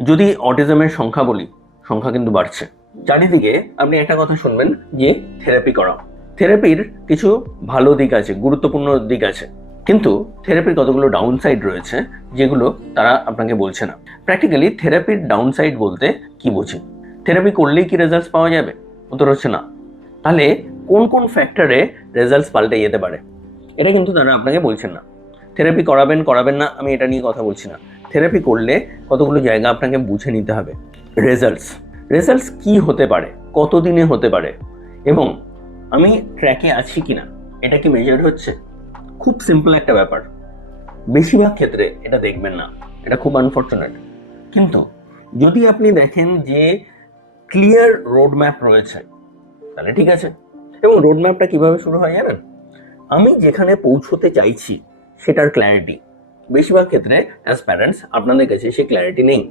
যদি অটিজমের সংখ্যা বলি, সংখ্যা কিন্তু বাড়ছে। চারিদিকে আপনি একটা কথা শুনবেন যে থেরাপি করা থেরাপির কিছু ভালো দিক আছে, গুরুত্বপূর্ণ দিক আছে। কিন্তু থেরাপির কতগুলো ডাউন সাইড রয়েছে, যেগুলো তারা আপনাকে বলছে না। প্র্যাকটিক্যালি থেরাপির ডাউন সাইড বলতে কি বোঝে? থেরাপি করলেই কি রেজাল্টস পাওয়া যাবে? উত্তর হচ্ছে না। তাহলে কোন কোন ফ্যাক্টরে রেজাল্টস পাল্টে যেতে পারে? এটা কিন্তু তারা আপনাকে বলছেন না। থেরাপি করাবেন করাবেন না, আমি এটা নিয়ে কথা বলছি না। থেরাপি করলে কতগুলো জায়গা আপনাকে বুঝে নিতে হবে। রেজাল্টস রেজাল্টস কি হতে পারে? কতদিনে হতে পারে? এবং আমি ট্র্যাকে আছি কিনা? এটা কি মেজার হচ্ছে? খুব সিম্পল একটা ব্যাপার। বেশিরভাগ ক্ষেত্রে এটা দেখবেন না। এটা খুব আনফর্চুনেট কিন্তু যদি আপনি দেখেন যে ক্লিয়ার রোড ম্যাপ রয়েছে, তাহলে ঠিক আছে। এবং রোড ম্যাপটা কীভাবে শুরু হয় জানেন? আমি যেখানে পৌঁছতে চাইছি, সেটার ক্ল্যারিটি বেশিরভাগ ক্ষেত্রে অ্যাজ প্যারেন্টস আপনাদের কাছে সেই ক্ল্যারিটি নেই।